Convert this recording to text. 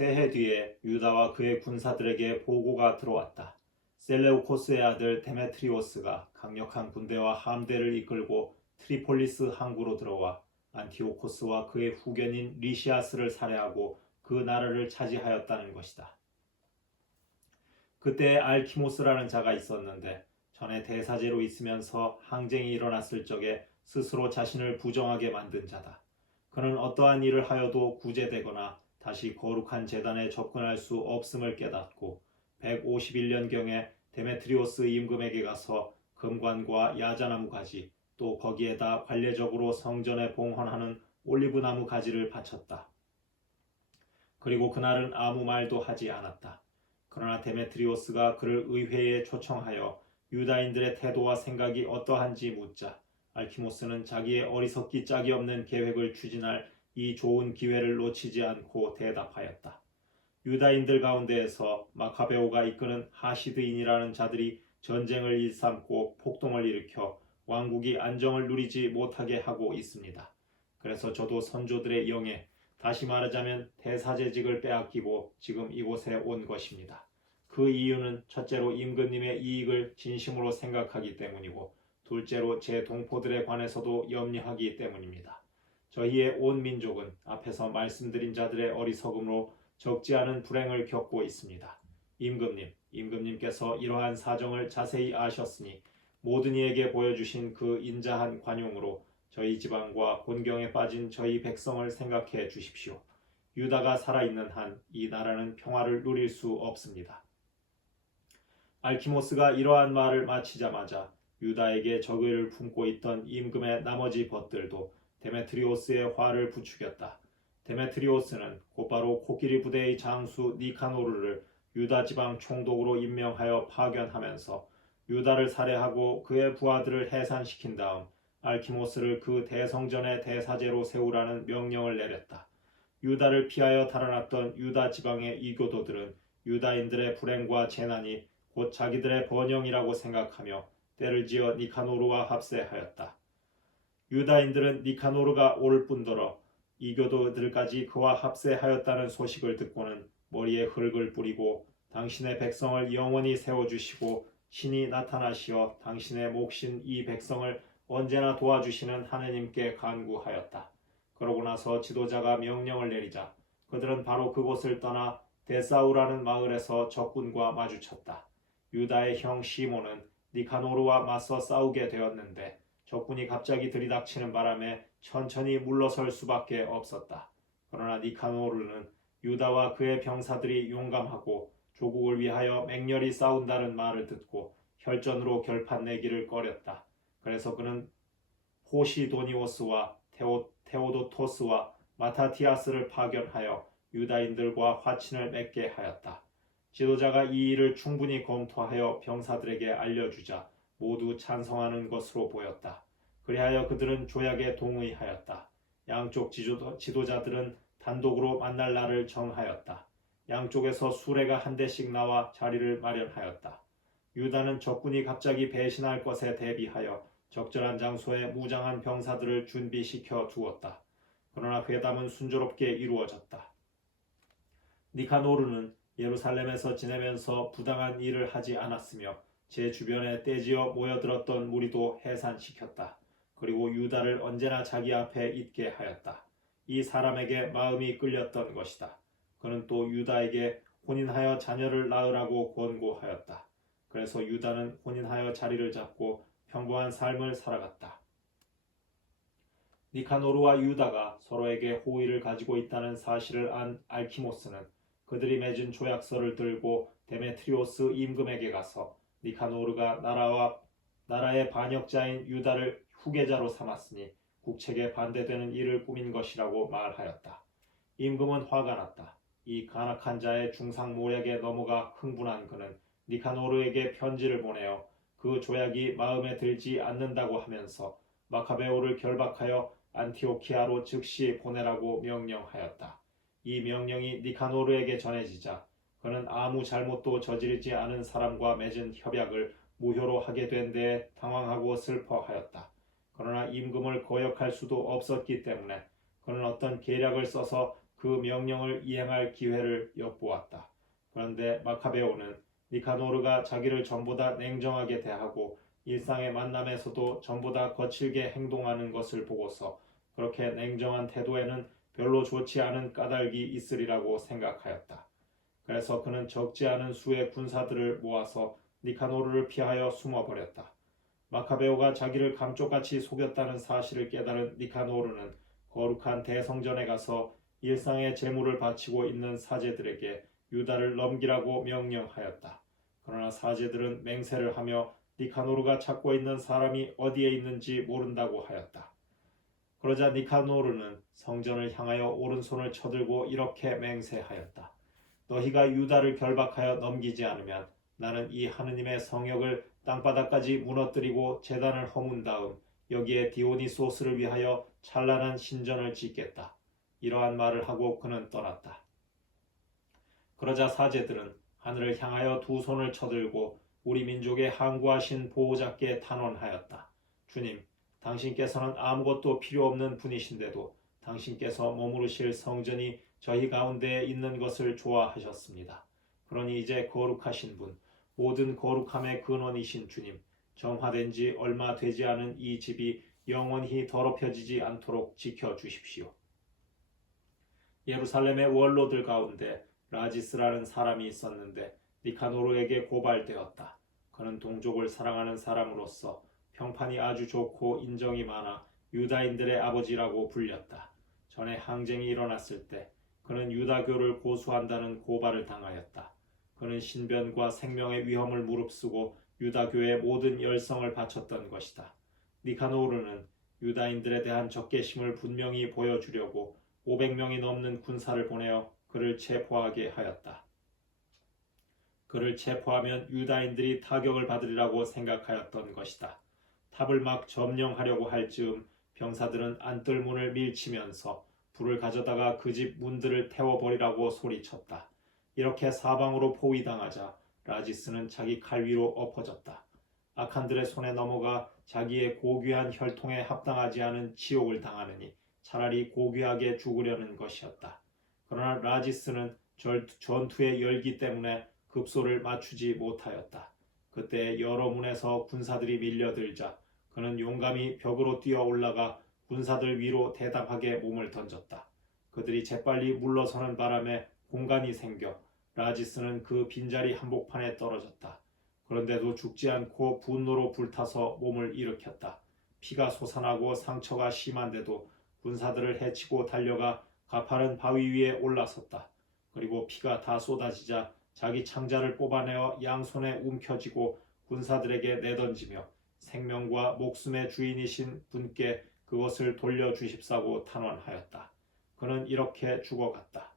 새해 뒤에 유다와 그의 군사들에게 보고가 들어왔다. 셀레우코스의 아들 데메트리오스가 강력한 군대와 함대를 이끌고 트리폴리스 항구로 들어와 안티오코스와 그의 후견인 리시아스를 살해하고 그 나라를 차지하였다는 것이다. 그때 알키모스라는 자가 있었는데 전에 대사제로 있으면서 항쟁이 일어났을 적에 스스로 자신을 부정하게 만든 자다. 그는 어떠한 일을 하여도 구제되거나 다시 거룩한 제단에 접근할 수 없음을 깨닫고 151년경에 데메트리오스 임금에게 가서 금관과 야자나무 가지 또 거기에다 관례적으로 성전에 봉헌하는 올리브나무 가지를 바쳤다. 그리고 그날은 아무 말도 하지 않았다. 그러나 데메트리오스가 그를 의회에 초청하여 유다인들의 태도와 생각이 어떠한지 묻자 알키모스는 자기의 어리석기 짝이 없는 계획을 추진할 이 좋은 기회를 놓치지 않고 대답하였다. 유다인들 가운데에서 마카베오가 이끄는 하시드인이라는 자들이 전쟁을 일삼고 폭동을 일으켜 왕국이 안정을 누리지 못하게 하고 있습니다. 그래서 저도 선조들의 영에 다시 말하자면 대사제직을 빼앗기고 지금 이곳에 온 것입니다. 그 이유는 첫째로 임금님의 이익을 진심으로 생각하기 때문이고 둘째로 제 동포들에 관해서도 염려하기 때문입니다. 저희의 온 민족은 앞에서 말씀드린 자들의 어리석음으로 적지 않은 불행을 겪고 있습니다. 임금님께서 이러한 사정을 자세히 아셨으니 모든 이에게 보여주신 그 인자한 관용으로 저희 지방과 곤경에 빠진 저희 백성을 생각해 주십시오. 유다가 살아있는 한 이 나라는 평화를 누릴 수 없습니다. 알키모스가 이러한 말을 마치자마자 유다에게 적의를 품고 있던 임금의 나머지 벗들도 데메트리오스의 화를 부추겼다. 데메트리오스는 곧바로 코끼리 부대의 장수 니카노르를 유다 지방 총독으로 임명하여 파견하면서 유다를 살해하고 그의 부하들을 해산시킨 다음 알키모스를 그 대성전의 대사제로 세우라는 명령을 내렸다. 유다를 피하여 달아났던 유다 지방의 이교도들은 유다인들의 불행과 재난이 곧 자기들의 번영이라고 생각하며 때를 지어 니카노르와 합세하였다. 유다인들은 니카노르가 올 뿐더러 이교도들까지 그와 합세하였다는 소식을 듣고는 머리에 흙을 뿌리고 당신의 백성을 영원히 세워주시고 신이 나타나시어 당신의 몫인 이 백성을 언제나 도와주시는 하느님께 간구하였다. 그러고 나서 지도자가 명령을 내리자 그들은 바로 그곳을 떠나 데사우라는 마을에서 적군과 마주쳤다. 유다의 형 시몬은 니카노르와 맞서 싸우게 되었는데 적군이 갑자기 들이닥치는 바람에 천천히 물러설 수밖에 없었다. 그러나 니카노르는 유다와 그의 병사들이 용감하고 조국을 위하여 맹렬히 싸운다는 말을 듣고 혈전으로 결판 내기를 꺼렸다. 그래서 그는 포시도니오스와 테오도토스와 마타티아스를 파견하여 유다인들과 화친을 맺게 하였다. 지도자가 이 일을 충분히 검토하여 병사들에게 알려주자 모두 찬성하는 것으로 보였다. 그리하여 그들은 조약에 동의하였다. 양쪽 지도자들은 단독으로 만날 날을 정하였다. 양쪽에서 수레가 한 대씩 나와 자리를 마련하였다. 유다는 적군이 갑자기 배신할 것에 대비하여 적절한 장소에 무장한 병사들을 준비시켜 두었다. 그러나 회담은 순조롭게 이루어졌다. 니카노르는 예루살렘에서 지내면서 부당한 일을 하지 않았으며 제 주변에 떼지어 모여들었던 무리도 해산시켰다. 그리고 유다를 언제나 자기 앞에 있게 하였다. 이 사람에게 마음이 끌렸던 것이다. 그는 또 유다에게 혼인하여 자녀를 낳으라고 권고하였다. 그래서 유다는 혼인하여 자리를 잡고 평범한 삶을 살아갔다. 니카노르와 유다가 서로에게 호의를 가지고 있다는 사실을 안 알키모스는 그들이 맺은 조약서를 들고 데메트리오스 임금에게 가서 니카노르가 나라의 반역자인 유다를 후계자로 삼았으니 국책에 반대되는 일을 꾸민 것이라고 말하였다. 임금은 화가 났다. 이 간악한 자의 중상모략에 넘어가 흥분한 그는 니카노르에게 편지를 보내어 그 조약이 마음에 들지 않는다고 하면서 마카베오를 결박하여 안티오키아로 즉시 보내라고 명령하였다. 이 명령이 니카노르에게 전해지자 그는 아무 잘못도 저지르지 않은 사람과 맺은 협약을 무효로 하게 된 데에 당황하고 슬퍼하였다. 그러나 임금을 거역할 수도 없었기 때문에 그는 어떤 계략을 써서 그 명령을 이행할 기회를 엿보았다. 그런데 마카베오는 니카노르가 자기를 전보다 냉정하게 대하고 일상의 만남에서도 전보다 거칠게 행동하는 것을 보고서 그렇게 냉정한 태도에는 별로 좋지 않은 까닭이 있으리라고 생각하였다. 그래서 그는 적지 않은 수의 군사들을 모아서 니카노르를 피하여 숨어버렸다. 마카베오가 자기를 감쪽같이 속였다는 사실을 깨달은 니카노르는 거룩한 대성전에 가서 일상의 제물을 바치고 있는 사제들에게 유다를 넘기라고 명령하였다. 그러나 사제들은 맹세를 하며 니카노르가 찾고 있는 사람이 어디에 있는지 모른다고 하였다. 그러자 니카노르는 성전을 향하여 오른손을 쳐들고 이렇게 맹세하였다. 너희가 유다를 결박하여 넘기지 않으면 나는 이 하느님의 성역을 땅바닥까지 무너뜨리고 제단을 허문 다음 여기에 디오니소스를 위하여 찬란한 신전을 짓겠다. 이러한 말을 하고 그는 떠났다. 그러자 사제들은 하늘을 향하여 두 손을 쳐들고 우리 민족의 항구하신 보호자께 탄원하였다. 주님, 당신께서는 아무것도 필요 없는 분이신데도 당신께서 머무르실 성전이 저희 가운데에 있는 것을 좋아하셨습니다. 그러니 이제 거룩하신 분, 모든 거룩함의 근원이신 주님, 정화된 지 얼마 되지 않은 이 집이 영원히 더럽혀지지 않도록 지켜주십시오. 예루살렘의 원로들 가운데 라지스라는 사람이 있었는데 니카노르에게 고발되었다. 그는 동족을 사랑하는 사람으로서 평판이 아주 좋고 인정이 많아 유다인들의 아버지라고 불렸다. 전에 항쟁이 일어났을 때 그는 유다교를 고수한다는 고발을 당하였다. 그는 신변과 생명의 위험을 무릅쓰고 유다교의 모든 열성을 바쳤던 것이다. 니카노르는 유다인들에 대한 적개심을 분명히 보여주려고 500명이 넘는 군사를 보내어 그를 체포하게 하였다. 그를 체포하면 유다인들이 타격을 받으리라고 생각하였던 것이다. 탑을 막 점령하려고 할 즈음 병사들은 안뜰문을 밀치면서 불을 가져다가 그 집 문들을 태워버리라고 소리쳤다. 이렇게 사방으로 포위당하자 라지스는 자기 칼 위로 엎어졌다. 악한들의 손에 넘어가 자기의 고귀한 혈통에 합당하지 않은 지옥을 당하느니 차라리 고귀하게 죽으려는 것이었다. 그러나 라지스는 전투의 열기 때문에 급소를 맞추지 못하였다. 그때 여러 문에서 군사들이 밀려들자 그는 용감히 벽으로 뛰어 올라가 군사들 위로 대담하게 몸을 던졌다. 그들이 재빨리 물러서는 바람에 공간이 생겨 라지스는 그 빈자리 한복판에 떨어졌다. 그런데도 죽지 않고 분노로 불타서 몸을 일으켰다. 피가 솟아나고 상처가 심한데도 군사들을 해치고 달려가 가파른 바위 위에 올라섰다. 그리고 피가 다 쏟아지자 자기 창자를 뽑아내어 양손에 움켜쥐고 군사들에게 내던지며 생명과 목숨의 주인이신 분께 그것을 돌려주십사고 탄원하였다. 그는 이렇게 죽어갔다.